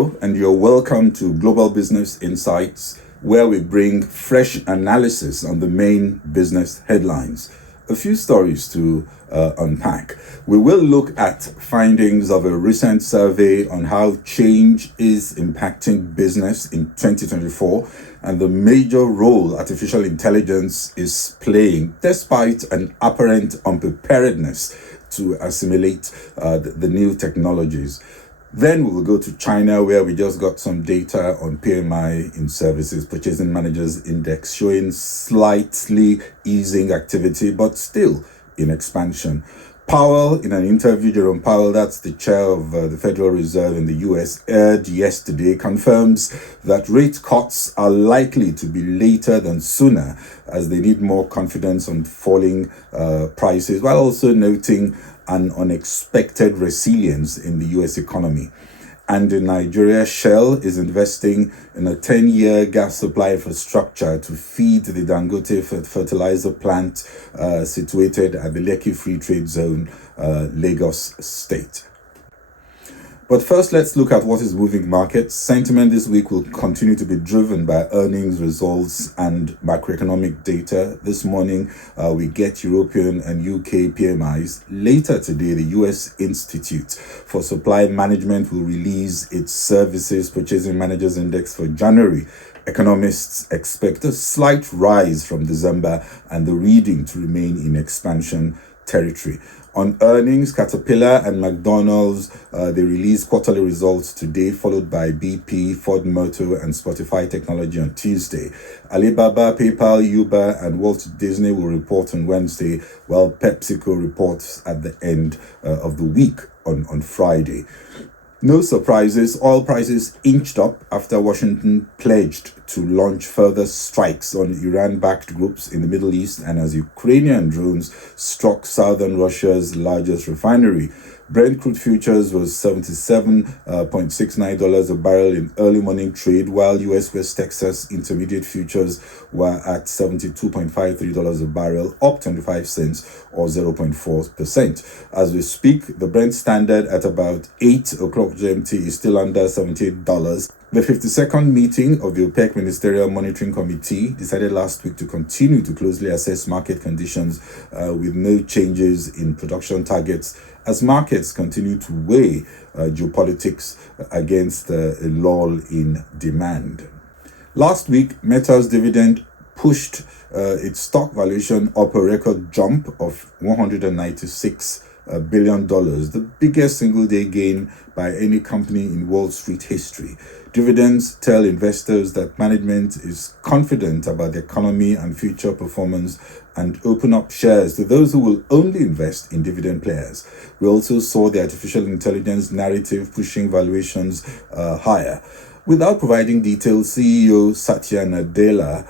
Hello, and you're welcome to Global Business Insights, where we bring fresh analysis on the main business headlines. A few stories to unpack. We will look at findings of a recent survey on how change is impacting business in 2024 and the major role artificial intelligence is playing despite an apparent unpreparedness to assimilate the new technologies. Then we will go to China, where we just got some data on PMI in services, Purchasing Managers Index, showing slightly easing activity, but still in expansion. Powell, in an interview, Jerome Powell, that's the chair of the Federal Reserve in the US, aired yesterday, confirms that rate cuts are likely to be later than sooner, as they need more confidence on falling prices, while also noting an unexpected resilience in the US economy. And in Nigeria, Shell is investing in a 10-year gas supply infrastructure to feed the Dangote fertilizer plant situated at the Lekki Free Trade Zone, Lagos State. But first, let's look at what is moving markets. Sentiment this week will continue to be driven by earnings results and macroeconomic data. This morning, we get European and UK PMIs. Later today, the US Institute for Supply Management will release its Services Purchasing Managers Index for January. Economists expect a slight rise from December and the reading to remain in expansion territory. On earnings, Caterpillar and McDonald's, they released quarterly results today, followed by BP, Ford Motor, and Spotify Technology on Tuesday. Alibaba, PayPal, Uber, and Walt Disney will report on Wednesday, while PepsiCo reports at the end of the week on Friday. No surprises, oil prices inched up after Washington pledged to launch further strikes on Iran-backed groups in the Middle East and as Ukrainian drones struck southern Russia's largest refinery. Brent crude futures was $77.69 a barrel in early morning trade, while US West Texas intermediate futures were at $72.53 a barrel, up 25 cents or 0.4%. As we speak, the Brent standard at about 8 o'clock GMT is still under $78. The 52nd meeting of the OPEC Ministerial Monitoring Committee decided last week to continue to closely assess market conditions with no changes in production targets as markets continue to weigh geopolitics against a lull in demand. Last week, Meta's dividend pushed its stock valuation up a record jump of $196 billion, the biggest single-day gain by any company in Wall Street history. Dividends tell investors that management is confident about the economy and future performance and open up shares to those who will only invest in dividend players. We also saw the artificial intelligence narrative pushing valuations higher. Without providing details, CEO Satya Nadella,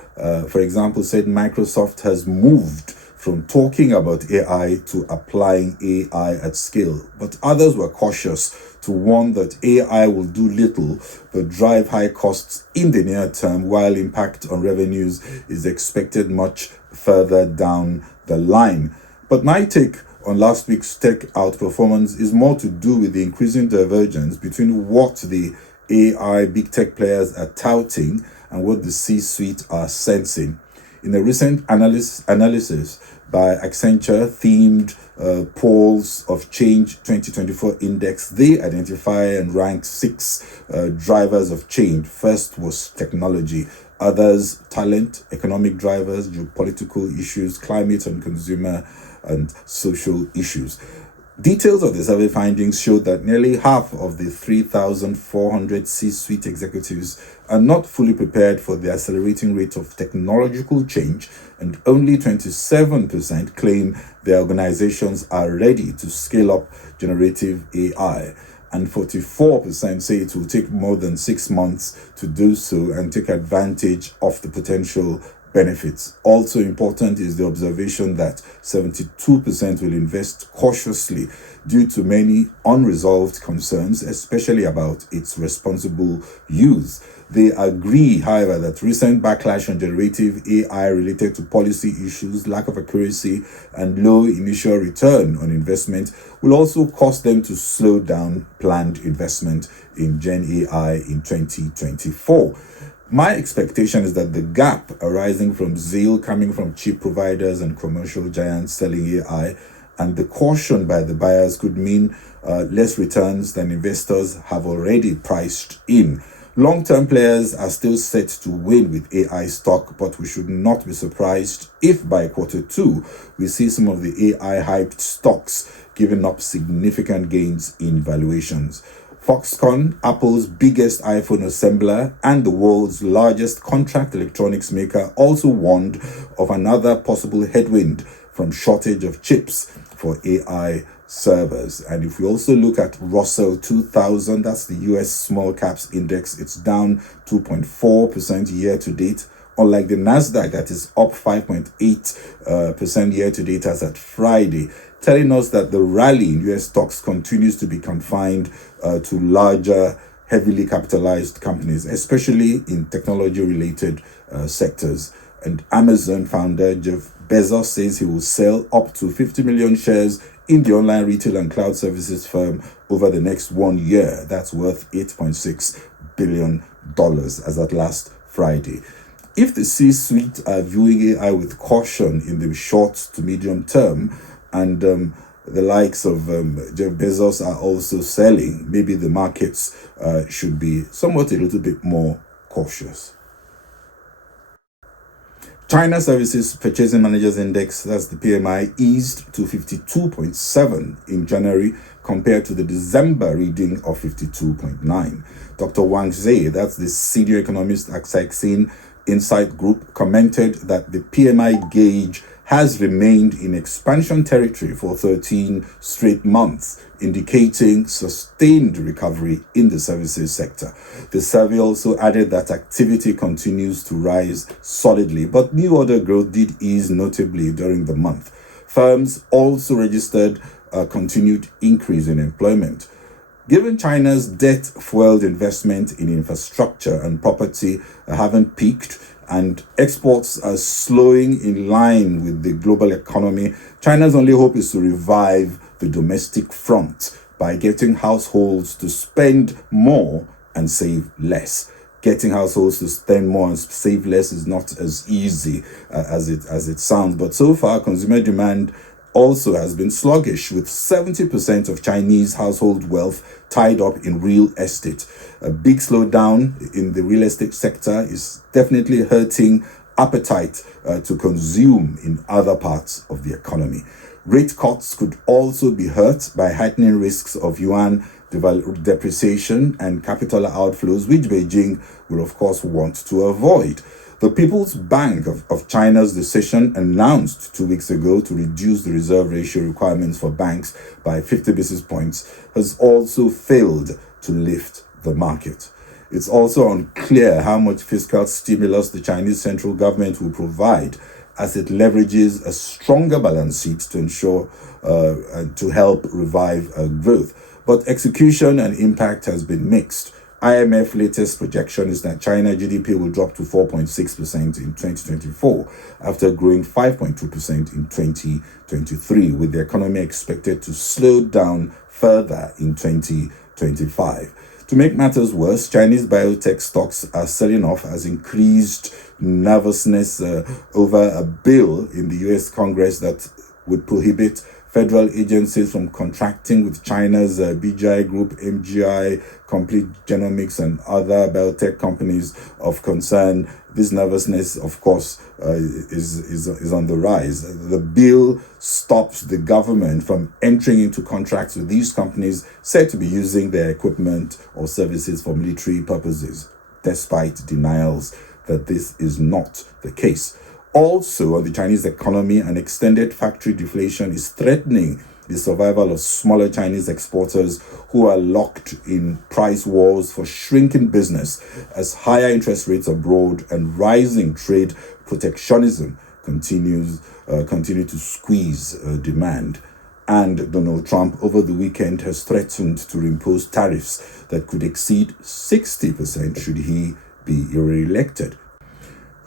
for example, said Microsoft has moved from talking about AI to applying AI at scale. But others were cautious to warn that AI will do little but drive high costs in the near term, while impact on revenues is expected much further down the line. But my take on last week's tech outperformance is more to do with the increasing divergence between what the AI big tech players are touting and what the C-suite are sensing. In a recent analysis by Accenture themed polls of Change 2024 Index, they identify and rank 6 drivers of change. First was technology, others talent, economic drivers, geopolitical issues, climate and consumer and social issues. Details of the survey findings showed that nearly half of the 3,400 C-suite executives are not fully prepared for the accelerating rate of technological change, and only 27% claim their organizations are ready to scale up generative AI, and 44% say it will take more than 6 months to do so and take advantage of the potential benefits. Also important is the observation that 72% will invest cautiously due to many unresolved concerns, especially about its responsible use. They agree, however, that recent backlash on generative AI related to policy issues, lack of accuracy, and low initial return on investment will also cause them to slow down planned investment in Gen AI in 2024. My expectation is that the gap arising from zeal coming from chip providers and commercial giants selling AI and the caution by the buyers could mean less returns than investors have already priced in. Long-term players are still set to win with AI stock, but we should not be surprised if by quarter two we see some of the AI-hyped stocks giving up significant gains in valuations. Foxconn, Apple's biggest iPhone assembler and the world's largest contract electronics maker, also warned of another possible headwind from shortage of chips for AI servers. And if we also look at Russell 2000, that's the US small caps index, it's down 2.4% year to date. Unlike the Nasdaq that is up 5.8% year to date as at Friday, telling us that the rally in US stocks continues to be confined to larger, heavily capitalized companies, especially in technology-related sectors. And Amazon founder Jeff Bezos says he will sell up to 50 million shares in the online retail and cloud services firm over the next 1 year. That's worth $8.6 billion as at last Friday. If the C-suite are viewing AI with caution in the short to medium term, and the likes of Jeff Bezos are also selling, maybe the markets should be somewhat a little bit more cautious. China Services Purchasing Managers Index, that's the PMI, eased to 52.7 in January compared to the December reading of 52.9. Dr. Wang Zhe, that's the senior economist at Caixin Insight Group, commented that the PMI gauge has remained in expansion territory for 13 straight months, indicating sustained recovery in the services sector. The survey also added that activity continues to rise solidly, but new order growth did ease notably during the month. Firms also registered a continued increase in employment. Given China's debt-fueled investment in infrastructure and property haven't peaked, and exports are slowing in line with the global economy, China's only hope is to revive the domestic front by getting households to spend more and save less. Getting households to spend more and save less is not as easy as it sounds, but so far consumer demand also has been sluggish, with 70% of Chinese household wealth tied up in real estate. A big slowdown in the real estate sector is definitely hurting appetite to consume in other parts of the economy. Rate cuts could also be hurt by heightening risks of yuan depreciation and capital outflows, which Beijing will of course want to avoid. The People's Bank of China's decision, announced 2 weeks ago to reduce the reserve ratio requirements for banks by 50 basis points, has also failed to lift the market. It's also unclear how much fiscal stimulus the Chinese central government will provide, as it leverages a stronger balance sheet to ensure and to help revive growth. But execution and impact has been mixed. IMF latest projection is that China GDP will drop to 4.6% in 2024 after growing 5.2% in 2023, with the economy expected to slow down further in 2025. To make matters worse, Chinese biotech stocks are selling off as increased nervousness over a bill in the US Congress that would prohibit federal agencies from contracting with China's BGI Group, MGI, Complete Genomics, and other biotech companies of concern. This nervousness, of course, is on the rise. The bill stops the government from entering into contracts with these companies said to be using their equipment or services for military purposes, despite denials that this is not the case. Also, on the Chinese economy, an extended factory deflation is threatening the survival of smaller Chinese exporters who are locked in price wars for shrinking business as higher interest rates abroad and rising trade protectionism continue to squeeze demand. And Donald Trump over the weekend has threatened to impose tariffs that could exceed 60% should he be re-elected.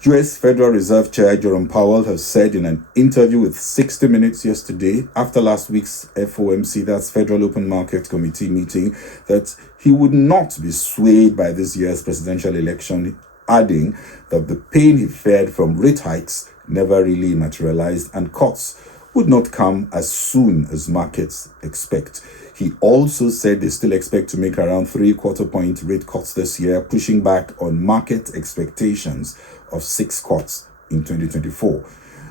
US Federal Reserve Chair Jerome Powell has said in an interview with 60 Minutes yesterday, after last week's FOMC, that's Federal Open Market Committee meeting, that he would not be swayed by this year's presidential election, adding that the pain he feared from rate hikes never really materialized and cuts would not come as soon as markets expect. He also said they still expect to make around 3/4 point rate cuts this year, pushing back on market expectations of 6 cuts in 2024.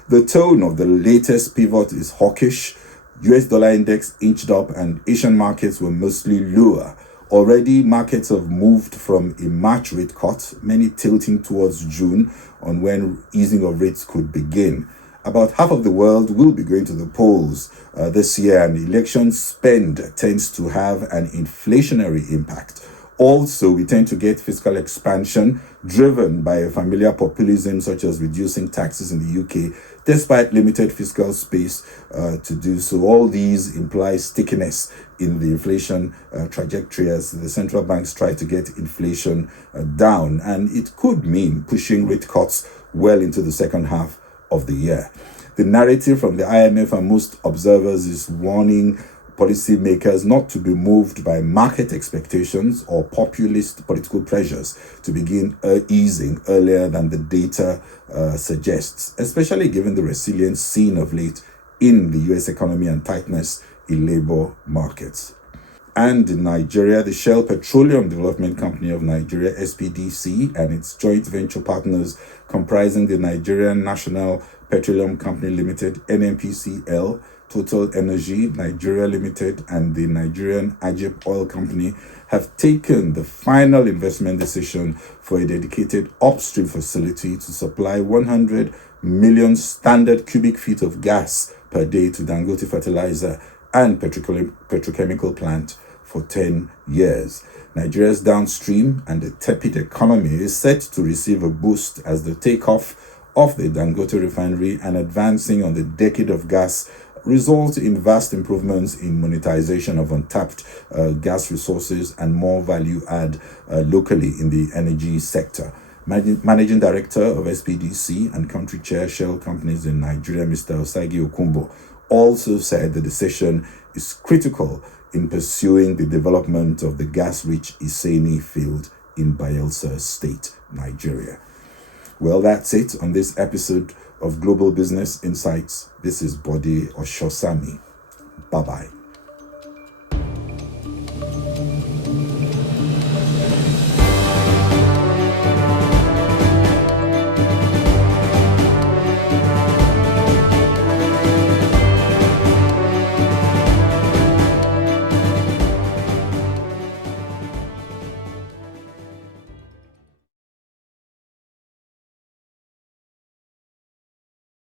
The tone of the latest pivot is hawkish. US dollar index inched up and Asian markets were mostly lower. Already, markets have moved from a March rate cut, many tilting towards June on when easing of rates could begin. About half of the world will be going to the polls this year, and election spend tends to have an inflationary impact. Also, we tend to get fiscal expansion driven by a familiar populism such as reducing taxes in the UK, despite limited fiscal space to do so. All these imply stickiness in the inflation trajectory as the central banks try to get inflation down, and it could mean pushing rate cuts well into the second half of the year. The narrative from the IMF and most observers is warning policymakers not to be moved by market expectations or populist political pressures to begin easing earlier than the data suggests, especially given the resilience seen of late in the US economy and tightness in labor markets. And in Nigeria, the Shell Petroleum Development Company of Nigeria, SPDC, and its joint venture partners comprising the Nigerian National Petroleum Company Limited, NNPCL, Total Energy Nigeria Limited, and the Nigerian Ajip Oil Company have taken the final investment decision for a dedicated upstream facility to supply 100 million standard cubic feet of gas per day to Dangote Fertilizer and Petrochemical Plant for 10 years. Nigeria's downstream and a tepid economy is set to receive a boost as the takeoff of the Dangote refinery and advancing on the decade of gas result in vast improvements in monetization of untapped gas resources and more value add locally in the energy sector. Managing Director of SPDC and Country Chair Shell Companies in Nigeria, Mr. Osagi Okumbo, also said the decision is critical in pursuing the development of the gas-rich Iseni field in Bayelsa State, Nigeria. Well, that's it on this episode of Global Business Insights. This is Bode Oshosami. Bye-bye.